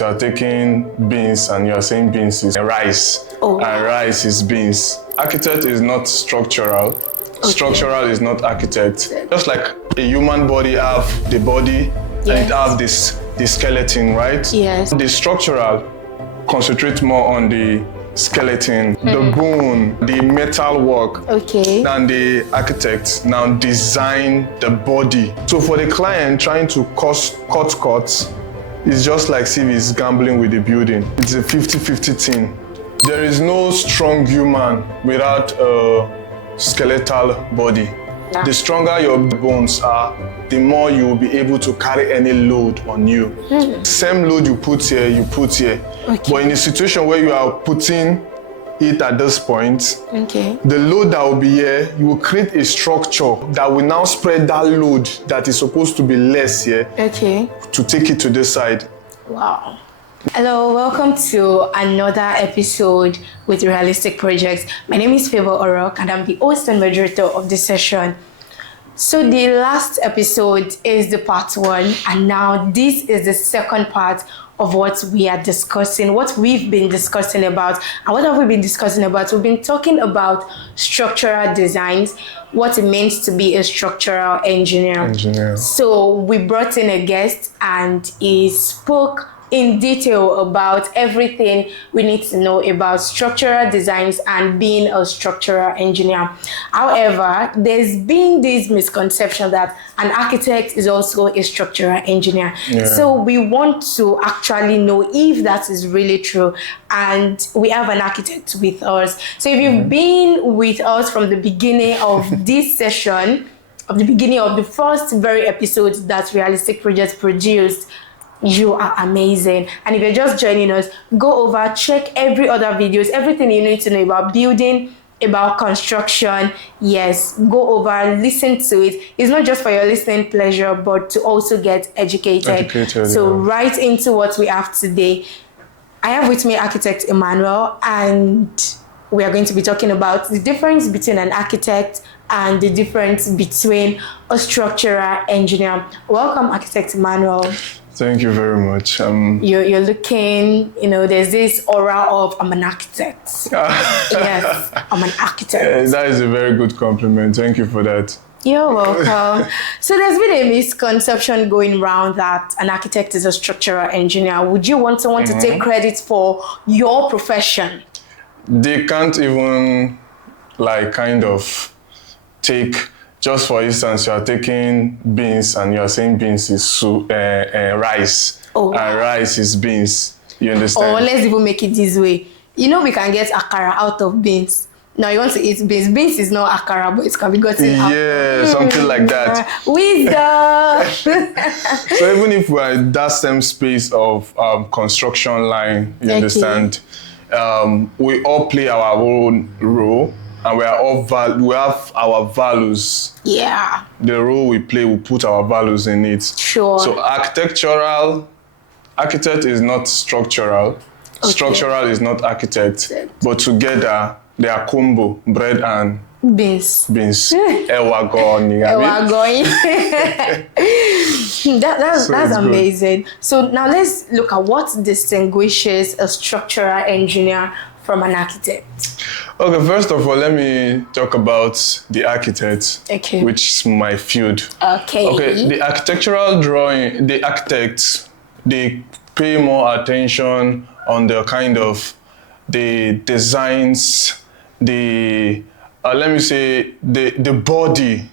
You are taking beans and you are saying beans is rice, and rice is beans. Architect is not structural. Structural is not architect. Just like a human body have the body and it have the skeleton, right? Yes. The structural concentrates more on the skeleton, the bone, the metal work. Than the architect now design the body. So for the client trying to cut cuts, it's just like see he's gambling with the building. It's a 50-50 thing. There is no strong human without a skeletal body. The stronger your bones are, the more you will be able to carry any load on you. Same load you put here, you put here. But in a situation where you are putting it at this point, the load that will be here, you will create a structure that will now spread that load that is supposed to be less here to take it to this side. Wow. Hello, welcome to another episode with Realistic Projects. My name is Favor Orok and I'm the host and moderator of this session. So the last episode is the part 1 and now this is the second part of what we are discussing, what we've been discussing about. And what have we been discussing about? We've been talking about structural designs, what it means to be a structural engineer. So we brought in a guest and he spoke in detail about everything we need to know about structural designs and being a structural engineer. However, there's been this misconception that an architect is also a structural engineer. So we want to actually know if that is really true. And we have an architect with us. So if you've been with us from the beginning of this session, of the beginning of the first very episode that Realistic Projects produced, you are amazing. And if you're just joining us, go over, check every other videos, everything you need to know about building, about construction. Yes, go over, listen to it. It's not just for your listening pleasure, but to also get educated. So right into what we have today. I have with me architect Emmanuel, and we are going to be talking about the difference between an architect and the difference between a structural engineer. Welcome, architect Emmanuel. Thank you very much. You're looking, there's this aura of I'm an architect. Yes, I'm an architect. That is a very good compliment. Thank you for that. You're welcome. So there's been a misconception going around that an architect is a structural engineer. Would you want someone to take credit for your profession? They can't even take. Just for instance, you are taking beans and you are saying beans is rice, and rice is beans. You understand? Or let's even make it this way. We can get akara out of beans. Now you want to eat beans. Beans is not akara, but it can be gotten out. Yeah, something like that. Wisdom! So even if we're in that same space of construction line, you understand, we all play our own role. And we have our values. Yeah. The role we play, we put our values in it. Sure. So architect is not structural. Structural is not architect. But together, they are combo, bread and beans. Ewa going. That's amazing. Good. So now let's look at what distinguishes a structural engineer from an architect. Okay, first of all, let me talk about the architect, which is my field. Okay, the architectural drawing, the architects, they pay more attention on the kind of the designs, the body,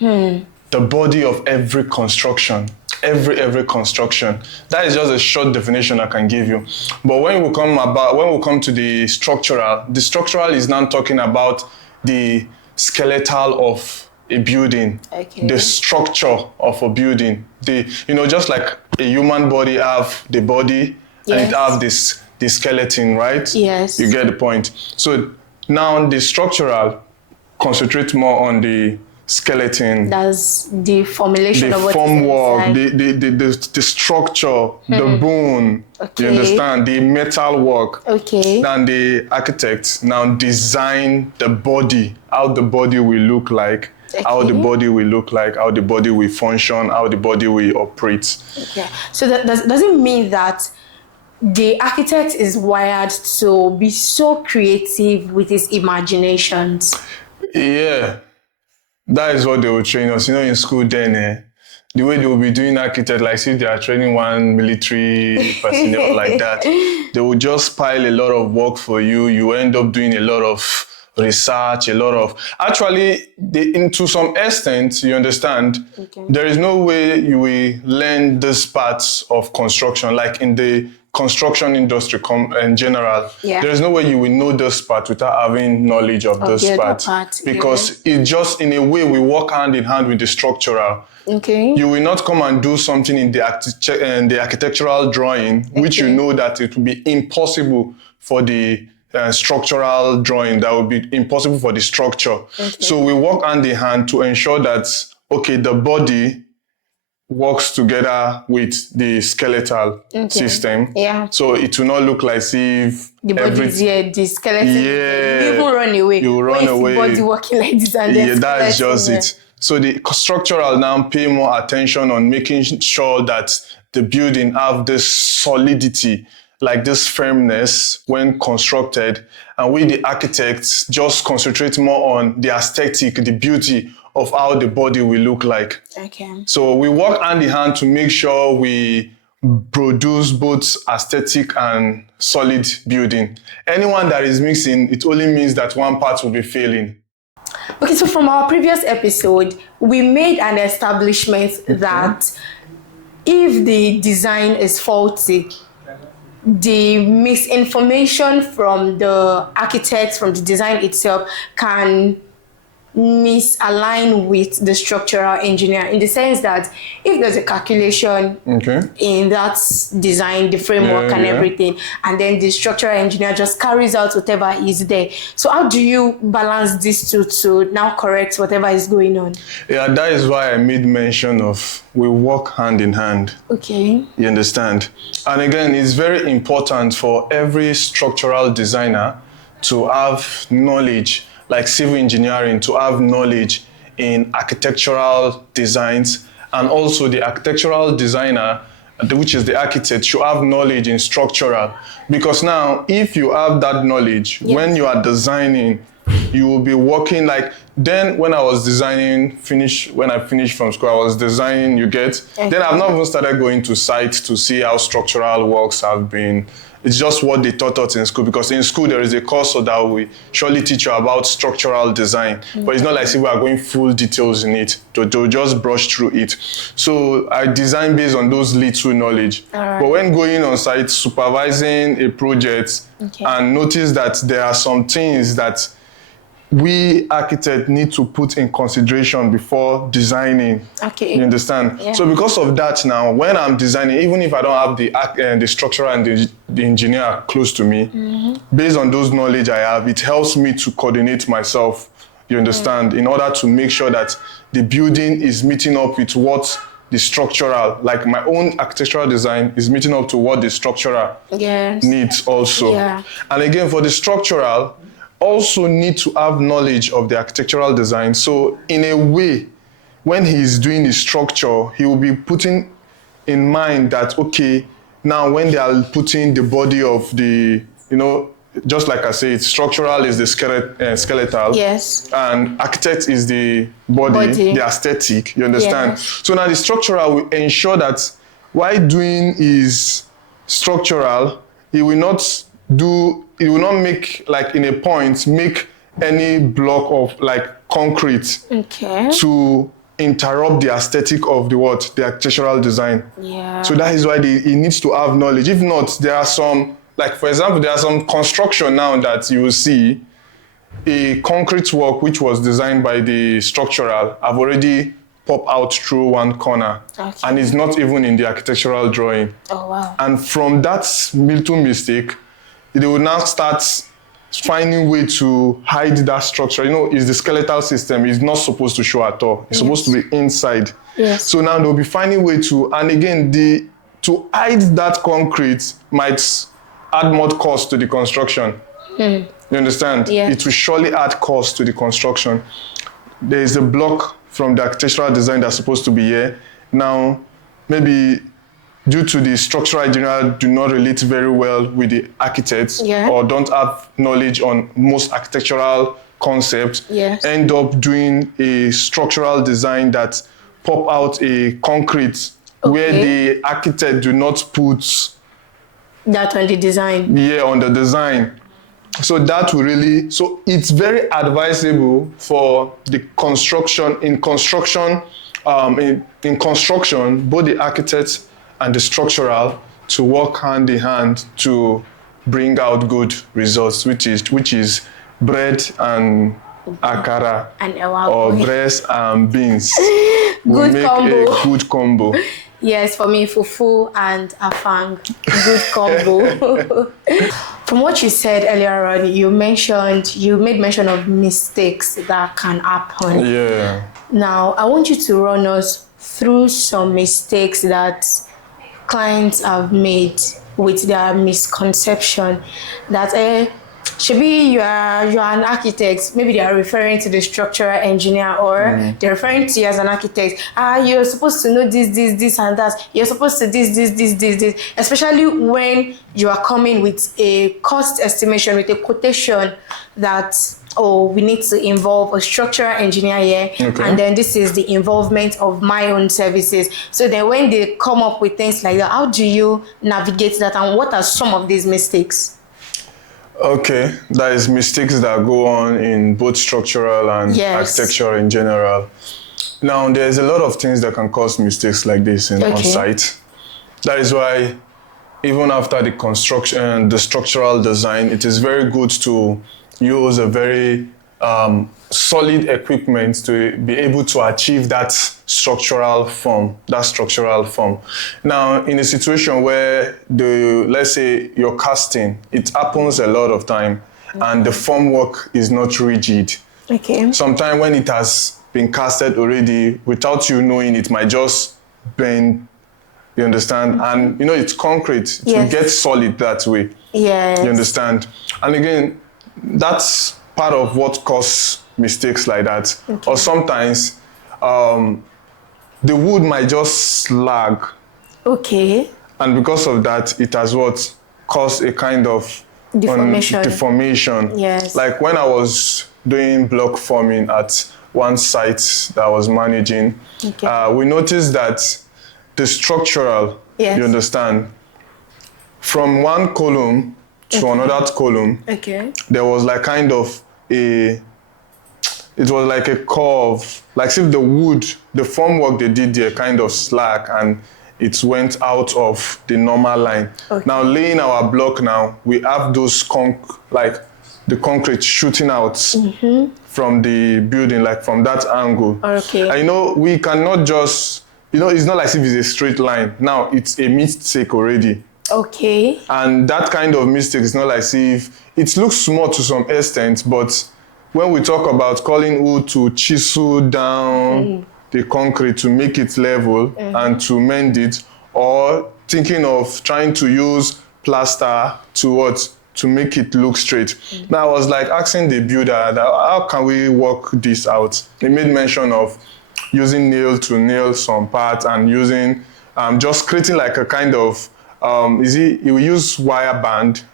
the body of every construction. Every construction. That is just a short definition I can give you. But when we come to the structural is now talking about the skeletal of a building, the structure of a building. Just like a human body have the body and it have the skeleton, right? Yes. You get the point. So now the structural concentrates more on the skeleton. That's the formulation of what form work, the structure, the bone. You understand? The metal work. Then the architect now design the body, how the body will look like, how the body will look like, how the body will function, how the body will operate. So that does it mean that the architect is wired to be so creative with his imaginations. Yeah, that is what they will train us. In school then, the way they will be doing architect, like if they are training one military personnel like that, they will just pile a lot of work for you. You end up doing a lot of research, actually, to some extent, you understand, there is no way you will learn this parts of construction, like in the construction industry in general. Yeah. There is no way you will know this part without having knowledge of this part. Because it just, in a way, we work hand in hand with the structural. Okay. You will not come and do something in the architectural drawing, which you know that it will be impossible for the structural drawing, that would be impossible for the structure. Okay. So we work hand in hand to ensure that, the body works together with the skeletal system. Yeah. So it will not look like if the body is here, the skeleton. Yeah. You even run away. You run away. The body working like this and then that is just it. So the structural now pay more attention on making sure that the building have this solidity, like this firmness when constructed. And we, the architects, just concentrate more on the aesthetic, the beauty of how the body will look like. Okay. So we work hand in hand to make sure we produce both aesthetic and solid building. Anyone that is mixing, it only means that one part will be failing. Okay, so from our previous episode, we made an establishment that if the design is faulty, the misinformation from the architect, from the design itself, can misalign with the structural engineer, in the sense that if there's a calculation in that design, the framework and everything, and then the structural engineer just carries out whatever is there. So how do you balance these two to now correct whatever is going on? Yeah, that is why I made mention of we work hand in hand. Okay. You understand? And again, it's very important for every structural designer to have knowledge, like civil engineering, to have knowledge in architectural designs, and also the architectural designer, which is the architect, should have knowledge in structural. Because now, if you have that knowledge, when you are designing, you will be working like, then when I was designing, when I finished from school, I was designing, then I've not even started going to sites to see how structural works have been. It's just what they taught us in school, because in school there is a course that we surely teach you about structural design, but it's not like we are going full details in it, to just brush through it. So I design based on those little knowledge. But when going on site, supervising a project, and notice that there are some things that we architects need to put in consideration before designing. Okay. You understand? Yeah. So because of that now, when I'm designing, even if I don't have the structural and the engineer close to me, based on those knowledge I have, it helps me to coordinate myself, you understand, in order to make sure that the building is meeting up with what the structural, like my own architectural design, is meeting up to what the structural needs also. Yeah. And again, for the structural, also need to have knowledge of the architectural design. So in a way, when he's doing the structure, he will be putting in mind that, okay, now when they are putting the body of the, just like I said, structural is the skeletal. Yes. And architect is the body, the aesthetic, you understand? Yes. So now the structural will ensure that while doing his structural, he will not make, like in a point, make any block of like concrete to interrupt the aesthetic of the architectural design. Yeah. So that is why he needs to have knowledge. If not, there are some, like for example, there are some construction now that you will see a concrete work which was designed by the structural have already popped out through one corner, and it's not even in the architectural drawing. Oh wow. And from that little mistake, they will now start finding way to hide that structure. It's the skeletal system. It's not supposed to show at all. It's supposed to be inside. Yes. So now they'll be finding way to, and again, to hide that concrete might add more cost to the construction. You understand? Yeah. It will surely add cost to the construction. There is a block from the architectural design that's supposed to be here. Now, maybe due to the structural engineer do not relate very well with the architects or don't have knowledge on most architectural concepts, end up doing a structural design that pop out a concrete where the architect do not put that on the design. Yeah, on the design. So that will really, so it's very advisable for the construction, in construction, both the architects and the structural to work hand in hand to bring out good results, which is bread and akara, or breast and beans. Good make combo. A good combo. Yes, for me, fufu and afang, good combo. From what you said earlier on, you made mention of mistakes that can happen. Yeah. Now, I want you to run us through some mistakes that clients have made with their misconception that Shabi, you are an architect. Maybe they are referring to the structural engineer, or they're referring to you as an architect. You're supposed to know this, and that. You're supposed to this. Especially when you are coming with a cost estimation, with a quotation that, we need to involve a structural engineer here, and then this is the involvement of my own services. So then when they come up with things like that, how do you navigate that, and what are some of these mistakes? Okay, that is mistakes that go on in both structural and architecture in general. Now, there's a lot of things that can cause mistakes like this on site. That is why even after the construction, the structural design, it is very good to use a very solid equipment to be able to achieve that structural form. Now, in a situation where let's say you're casting, it happens a lot of time, and the formwork is not rigid. Sometimes when it has been casted already, without you knowing, it might just bend. You understand? And it's concrete. It will get solid that way. Yes. You understand? And again, that's part of what causes mistakes like that. Or sometimes the wood might just slag. And because of that, it has caused a kind of deformation. Yes. Like when I was doing block forming at one site that I was managing, we noticed that the structural, you understand, from one column to another column, there was like kind of it was like a curve, like if the wood, the formwork they did there kind of slack and it went out of the normal line. Now laying our block now, we have those like the concrete shooting out from the building, like from that angle. And we cannot just, it's not like if it's a straight line. Now it's a mistake already. And that kind of mistake is not like if it looks small to some extent, but when we talk about calling wood to chisel down the concrete to make it level and to mend it, or thinking of trying to use plaster to make it look straight. Now I was like asking the builder, how can we work this out? He made mention of using nail to nail some parts and using, just creating like a kind of, he will use wire band.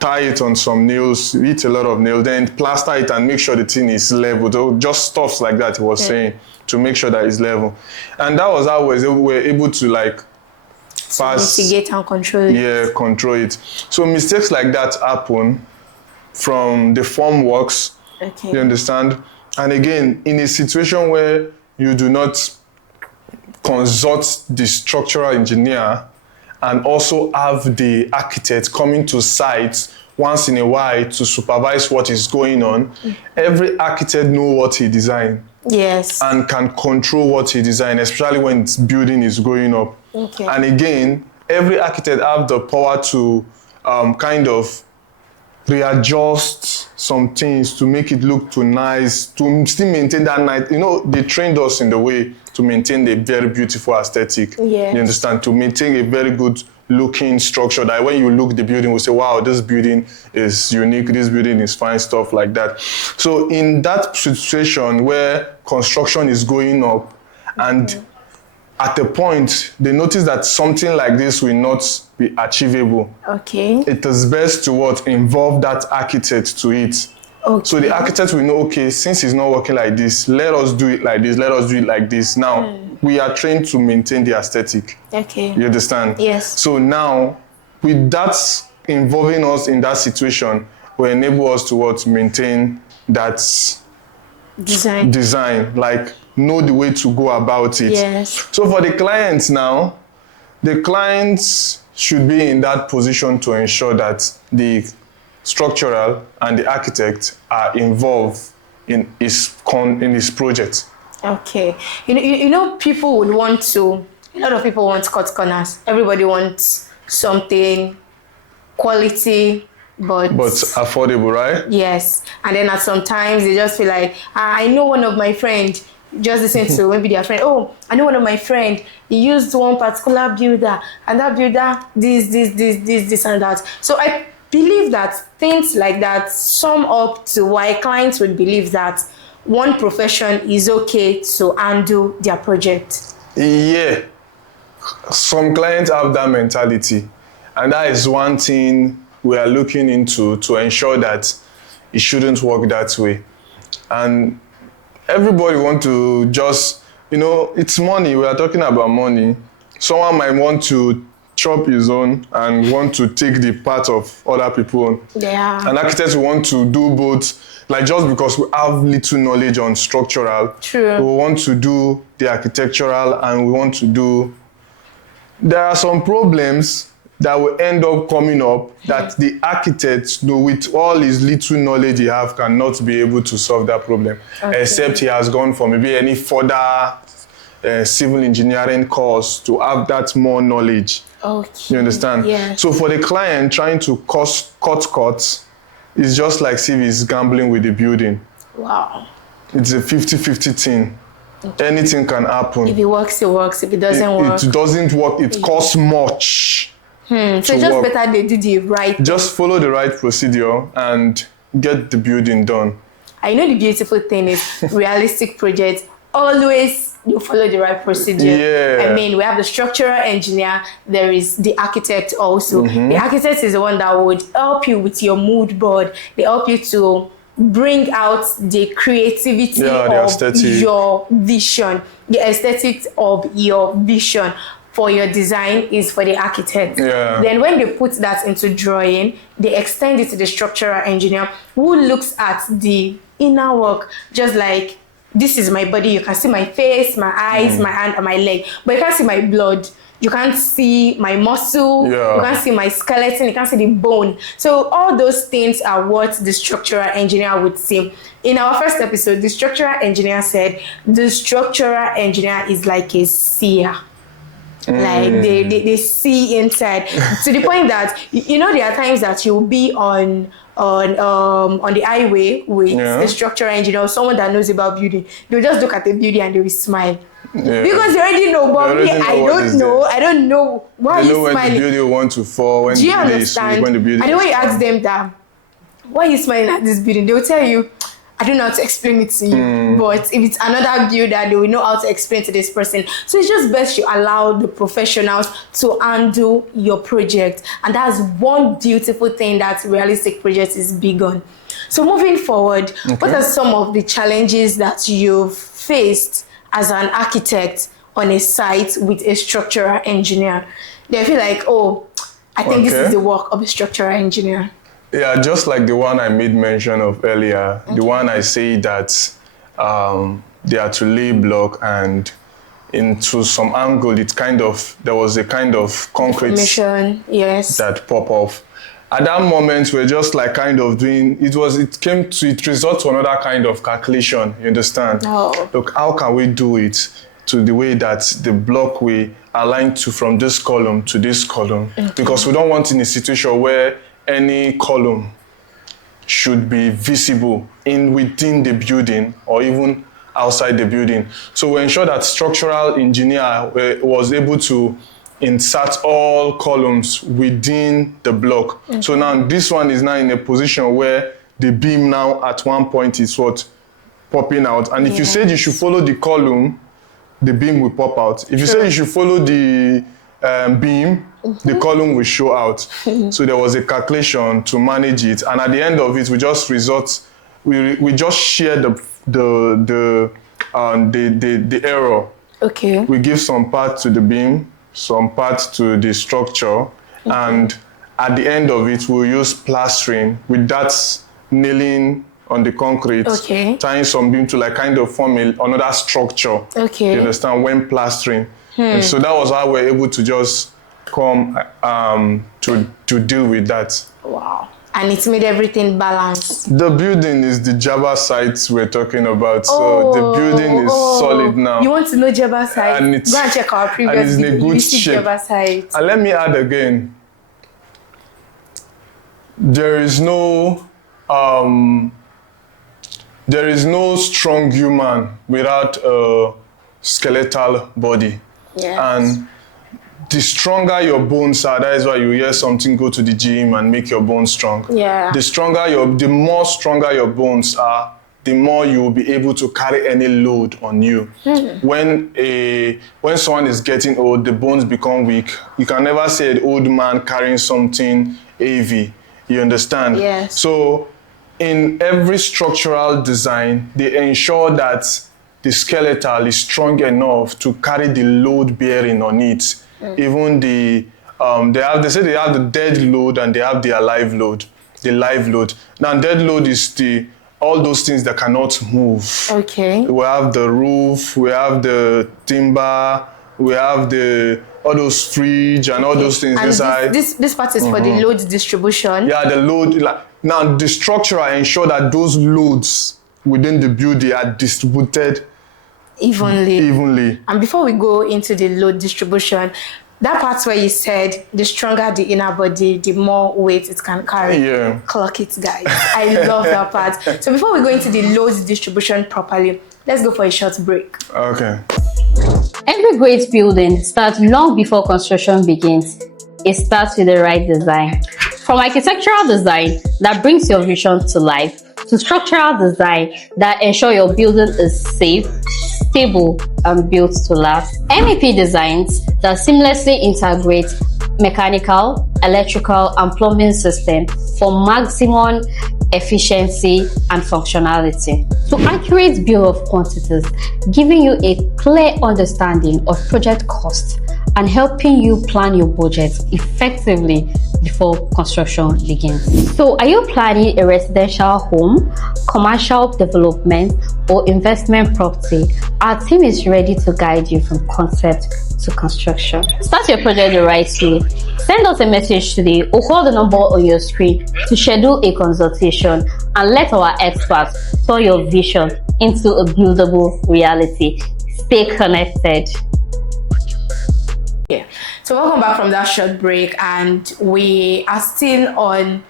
Tie it on some nails, hit a lot of nails, then plaster it and make sure the thing is level. So just stuffs like that he was saying to make sure that it's level. And that was how we were able to like mitigate and control it. Yeah, control it. So mistakes like that happen from the formworks, you understand? And again, in a situation where you do not consult the structural engineer and also have the architect coming to site once in a while to supervise what is going on, every architect knows what he designed. And can control what he designed, especially when its building is going up. And again, every architect have the power to kind of readjust some things to make it look too nice, to still maintain that nice. They trained us in the way to maintain a very beautiful aesthetic. You understand? To maintain a very good looking structure that when you look the building, we say, wow, this building is unique, this building is fine, stuff like that. So in that situation where construction is going up and at a point, they notice that something like this will not be achievable. Okay. It is best to involve that architect to it. Okay. So the architect will know, okay, since it's not working like this, let us do it like this, let us do it like this. Now, we are trained to maintain the aesthetic. Okay. You understand? Yes. So now, with that involving us in that situation, will enable us to maintain that design, like know the way to go about it. Yes. So for the clients now, the clients should be in that position to ensure that the structural and the architect are involved in his project. Okay. You know, people would want to, a lot of people want cut corners. Everybody wants something quality, but affordable, right? Yes. And then at some times they just feel like, I know one of my friends, just listen to maybe their friend, oh, I know one of my friend, he used one particular builder, and that builder, this and that. So I believe that things like that sum up to why clients would believe that one profession is okay to undo their project. Yeah. Some clients have that mentality, and that is one thing we are looking into to ensure that it shouldn't work that way. And everybody want to just, it's money. We are talking about money. Someone might want to chop his own and want to take the part of other people. Yeah. An architect will want to do both. Like, just because we have little knowledge on structural, True. we want to do the architectural, and we want to do. There are some problems that will end up coming up that the architect, with all his little knowledge he have, cannot be able to solve that problem, except he has gone for maybe any further civil engineering course to have that more knowledge. Okay. You understand? Yeah. So for the client, trying to cut is just like if he's gambling with the building. Wow. It's a 50-50 thing. Okay. Anything can happen. If it works, it works. If it doesn't work, it doesn't work. It costs much. So it's just better they do the right. Just follow the right procedure and get the building done. I know the beautiful thing is realistic projects always you follow the right procedure. Yeah. I mean, we have the structural engineer, there is the architect also. The architect is the one that would help you with your mood board. They help you to bring out the creativity of your vision. The aesthetics of your vision for your design is for the architect. Yeah. Then when they put that into drawing, they extend it to the structural engineer who looks at the inner work, just like, this is my body, you can see my face, my eyes, my hand, and my leg, but you can't see my blood, you can't see my muscle, you can't see my skeleton, you can't see the bone. So all those things are what the structural engineer would see. In our first episode, the structural engineer said the structural engineer is like a seer. Like they see inside to the point that there are times that you'll be on the highway with a structural engineer or someone that knows about building. They'll just look at the building and they will smile. Yeah. Because they already know, but me, I don't know. Why are you smiling? When the building will want to fall, when do you understand? When the building and then when you ask them that, why are you smiling at this building? They will tell you, I don't know how to explain it to you, but if it's another builder, they will know how to explain to this person. So it's just best you allow the professionals to undo your project. And that's one beautiful thing that Realistic Projects is big on. So moving forward, what are some of the challenges that you've faced as an architect on a site with a structural engineer? They feel like, I think this is the work of a structural engineer. Yeah, just like the one I made mention of earlier, the one I say that they are to lay block, and into some angle, there was a kind of concrete that pop off. At that moment, we're just like kind of doing, it results to another kind of calculation, you understand? Oh. Look, how can we do it to the way that the block we align to from this column to this column? Because we don't want in a situation where any column should be visible within the building or even outside the building. So we ensure that structural engineer was able to insert all columns within the block. So now this one is now in a position where the beam now at one point is popping out. And if you said you should follow the column the beam will pop out. If you say you should follow the beam, the column will show out. So there was a calculation to manage it, and at the end of it, we just share the error. Okay. We give some part to the beam, some part to the structure, and at the end of it, we'll use plastering with that nailing on the concrete, tying some beam to like kind of form another structure. Okay. You understand, when plastering. And so that was how we're able to just come to deal with that. Wow. And it's made everything balanced. The building is the Jaba site we're talking about. So the building is solid now. You want to know Jaba site? And go and check our previous and it's in a good shape. Jaba site. And let me add again, there is no strong human without a skeletal body. Yes. And the stronger your bones are, that is why you hear something, go to the gym and make your bones strong. Yeah. The more stronger your bones are, the more you will be able to carry any load on you. When someone is getting old, the bones become weak. You can never see an old man carrying something heavy. You understand? Yes. So in every structural design, they ensure that the skeletal is strong enough to carry the load bearing on it. Even they say they have the dead load and they have the alive load, the live load. Now dead load is all those things that cannot move. Okay. We have the roof, we have the timber, we have all those fridge and all those things and inside. This part is for the load distribution. Yeah, the load. Now the structure ensure that those loads within the building are distributed evenly. And before we go into the load distribution, that part where you said the stronger the inner body, the more weight it can carry. Yeah. Clock it, guys. I love that part. So before we go into the load distribution properly, let's go for a short break. Okay. Every great building starts long before construction begins. It starts with the right design. From architectural design that brings your vision to life, to structural design that ensure your building is safe, stable, and built to last. MEP designs that seamlessly integrate mechanical, electrical, and plumbing systems for maximum efficiency and functionality. To accurate bill of quantities, giving you a clear understanding of project costs and helping you plan your budget effectively before construction begins. So are you planning a residential home, commercial development, or investment property? Our team is ready to guide you from concept to construction. Start your project the right way. Send us a message today or call the number on your screen to schedule a consultation and let our experts turn your vision into a buildable reality. Stay connected. Yeah. So welcome back from that short break, and we are still on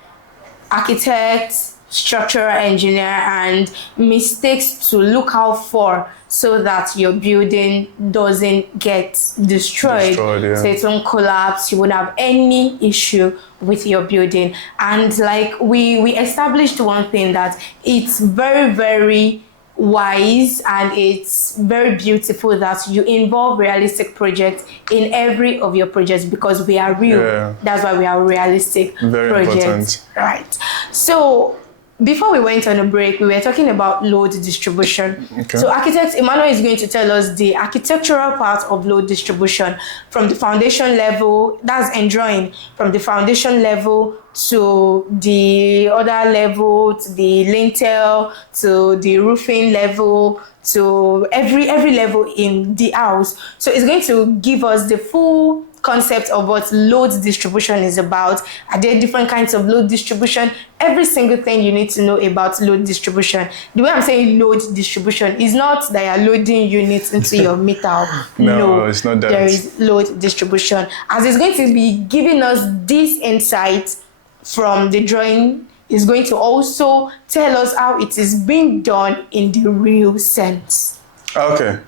architect, structural engineer, and mistakes to look out for so that your building doesn't get destroyed. Yeah. So it won't collapse, you won't have any issue with your building. And like we established one thing, that it's very, very wise and it's very beautiful that you involve realistic projects in every of your projects, because we are real. Yeah. That's why we are realistic Very projects. important. Right. So before we went on a break, we were talking about load distribution. Okay. So architect Emmanuel is going to tell us the architectural part of load distribution from the foundation level, that's enjoying, from the foundation level to the other level, to the lintel, to the roofing level, to every level in the house. So it's going to give us the full concept of what load distribution is about. Are there different kinds of load distribution? Every single thing you need to know about load distribution. The way I'm saying load distribution is not that you're loading units into your meter. No, it's not that. There is load distribution, as it's going to be giving us this insight from the drawing. Is going to also tell us how it is being done in the real sense. Okay.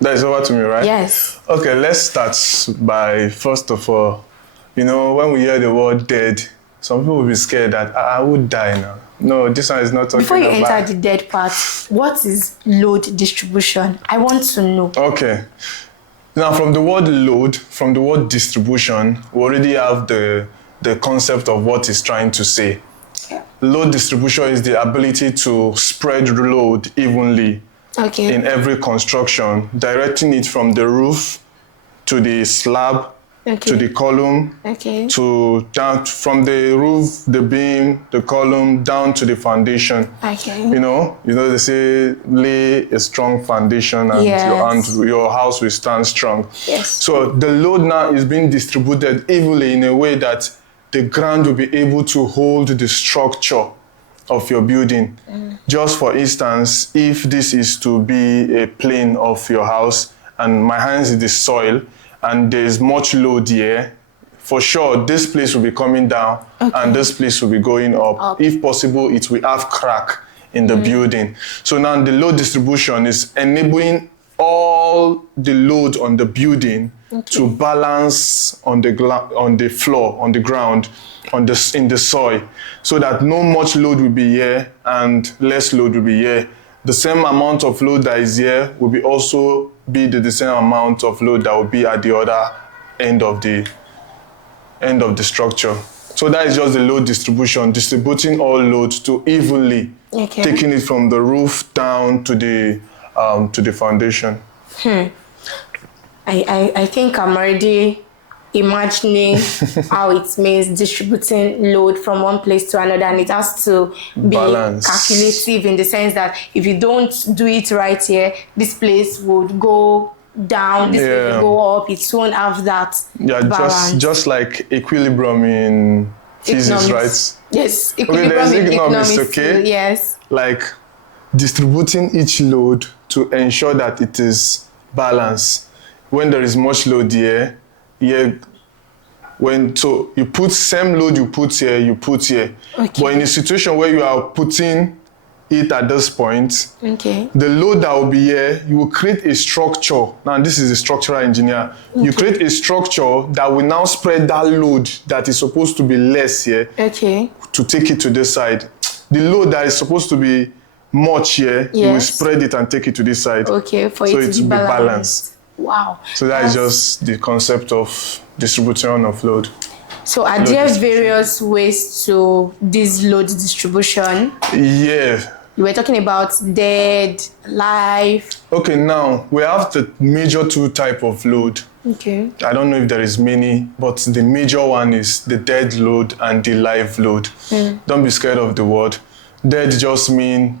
That is over to me, right? Yes. Okay, let's start by, first of all, when we hear the word dead, some people will be scared that I would die now. No, this one is not talking about. Before you enter the dead part, what is load distribution? I want to know. Okay. Now, from the word load, from the word distribution, we already have the concept of what it's trying to say. Yeah. Load distribution is the ability to spread load evenly in every construction, directing it from the roof to the slab, to the column, to down from the roof, the beam, the column, down to the foundation. You know, they say lay a strong foundation and your house will stand strong. So the load now is being distributed evenly in a way that the ground will be able to hold the structure of your building. Just for instance, if this is to be a plane of your house and my hands is the soil, and there's much load here, for sure, this place will be coming down and this place will be going up. If possible, it will have crack in the building. So now the load distribution is enabling all the load on the building to balance on the floor, on the ground, in the soil, so that no much load will be here and less load will be here. The same amount of load that is here will be also be the same amount of load that will be at the other end of the structure. So that is just the load distribution, distributing all load to evenly, taking it from the roof down to the foundation. I think I'm already imagining how it means distributing load from one place to another, and it has to be calculative in the sense that if you don't do it right here, this place would go down, this place would go up. It won't have that balance. just like equilibrium in physics, right? Yes, equilibrium in economics. Yes. Like distributing each load to ensure that it is balanced. When there is much load here, so you put same load you put here. But in a situation where you are putting it at this point, the load that will be here, you will create a structure. Now this is a structural engineer. You create a structure that will now spread that load that is supposed to be less here to take it to this side. The load that is supposed to be much here, you will spread it and take it to this side. For it to be balanced. Wow. So that is just the concept of distribution of load. So are there various ways to this load distribution? Yeah. You were talking about dead, live. Okay, now we have the major two type of load. I don't know if there is many, but the major one is the dead load and the live load. Don't be scared of the word. Dead just mean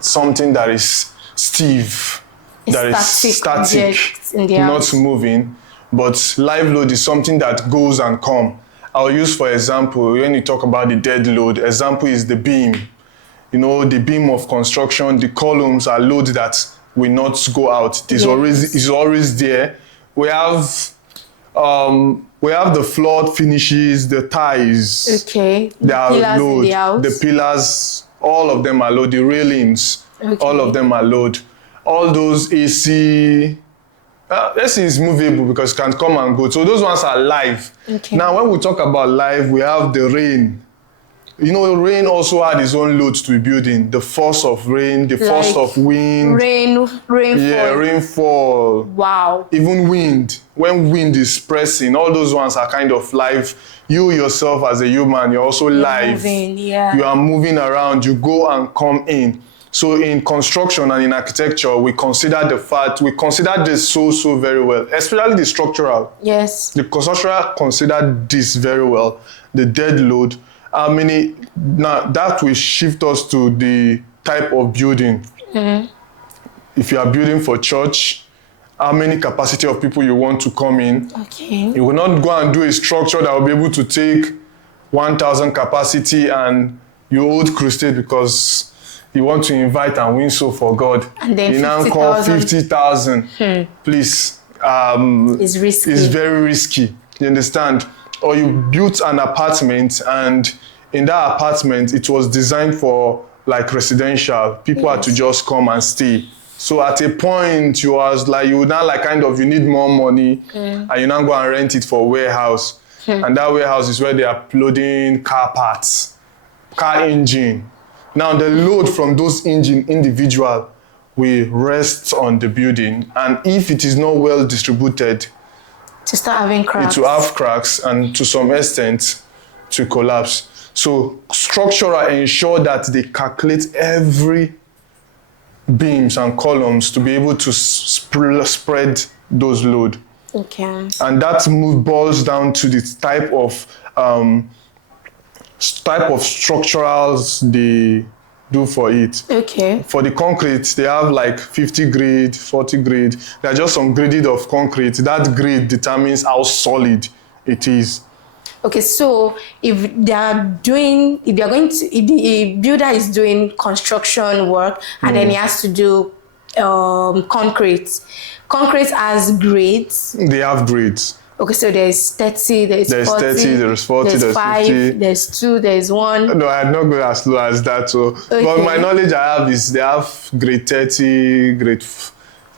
something that is stiff. That is static, not moving. But live load is something that goes and comes. I'll use, for example, when you talk about the dead load, example is the beam. You know, the beam of construction, the columns are load that will not go out. It's always there. We have the floor finishes, the ties. They are load. The pillars, all of them are load. The railings, all of them are load. All those AC is movable because it can come and go. So those ones are live. Now, when we talk about live, we have the rain. You know, rain also had its own load to the building. The force of rain, the force of wind. Rainfall. Yeah, rainfall. Wow. Even wind. When wind is pressing, all those ones are kind of live. You yourself as a human, you're also live. Moving, You are moving around. You go and come in. So in construction and in architecture, we consider this so very well, especially the structural. Yes. The structural consider this very well, the dead load. Now that will shift us to the type of building. If you are building for church, how many capacity of people you want to come in. You will not go and do a structure that will be able to take 1,000 capacity and you hold crusade because you want to invite and win soul for God. And then you now call 50,000. Please. It's risky. It's very risky. You understand? Or you built an apartment and in that apartment, it was designed for like residential. People had to just come and stay. So at a point, you would now like kind of, you need more money and you now go and rent it for a warehouse. And that warehouse is where they are uploading car parts, car engine. Now the load from those engine individual will rest on the building, and if it is not well distributed, to start having cracks. It will have cracks, and to some extent to collapse. So structural ensure that they calculate every beams and columns to be able to spread those load. Okay. And that boils down to the type of structurals they do for it. Okay. For the concrete, they have like 50 grade, 40 grade. There are just some grading of concrete. That grade determines how solid it is. Okay, so if the builder is doing construction work and then he has to do concrete has grades. They have grades. Okay, so there's 30, there's 40, 30, there's 40, there's 5, 50. there's 2, there's 1. No, I'm not going as low as that. So, okay. But my knowledge I have is they have grade 30,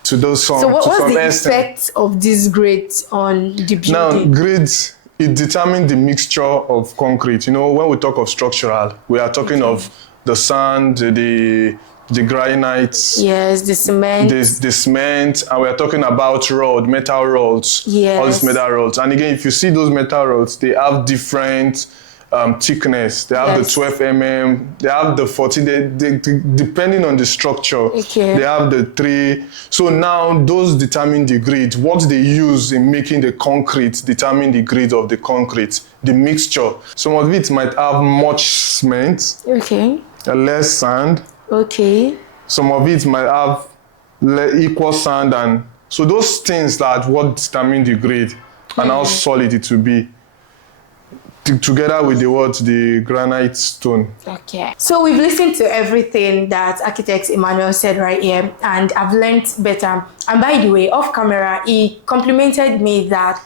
to those some. So what's the extent. effect of these grades on the building? Now, grades, it determines the mixture of concrete. You know, when we talk of structural, we are talking of the sand, the granites. Yes, the cement. The cement, and we are talking about metal rods. Yes. All these metal rods. And again, if you see those metal rods, they have different thickness. They have the 12 mm, they have the 40, they, depending on the structure. Okay. They have the 3. So now those determine the grade. What they use in making the concrete determine the grade of the concrete, the mixture. Some of it might have much cement, okay, less sand. Okay. Some of it might have equal sand, and so those things that what determine the grade and how solid it will be, together with the granite stone. Okay. So we've listened to everything that architect Emmanuel said right here, and I've learned better. And by the way, off camera, he complimented me that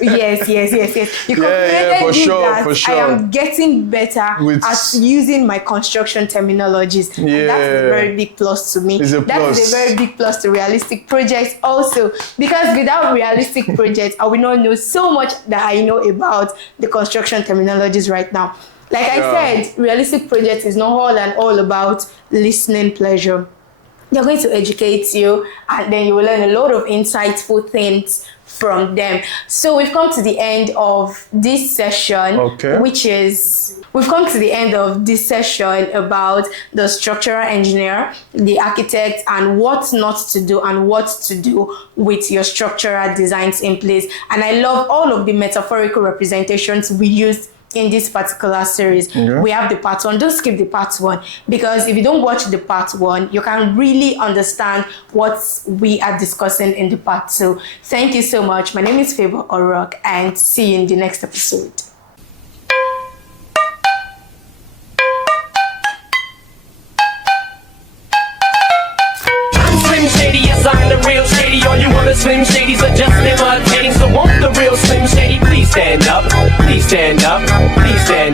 yes. He complimented me that I am getting better at using my construction terminologies. Yeah. That's a very big plus to me. That is a very big plus to Realistic Projects also, because without Realistic Projects, I will not know so much that I know about the construction terminologies right now. Like I said, Realistic Projects is not all and all about listening pleasure. They're going to educate you, and then you will learn a lot of insightful things from them. So we've come to the end of this session, we've come to the end of this session about the structural engineer, the architect, and what not to do and what to do with your structural designs in place. And I love all of the metaphorical representations we used in this particular series. We have the part 1. Don't skip the part 1, because if you don't watch the part 1, you can really understand what we are discussing in the part 2. Thank you so much. My name is Favor Orok, and see you in the next episode. Slim Shady, yes, I'm the real Shady. All you other Slim Shadys are just imitating. So won't the real Slim Shady please stand up? Please stand up. Please stand up.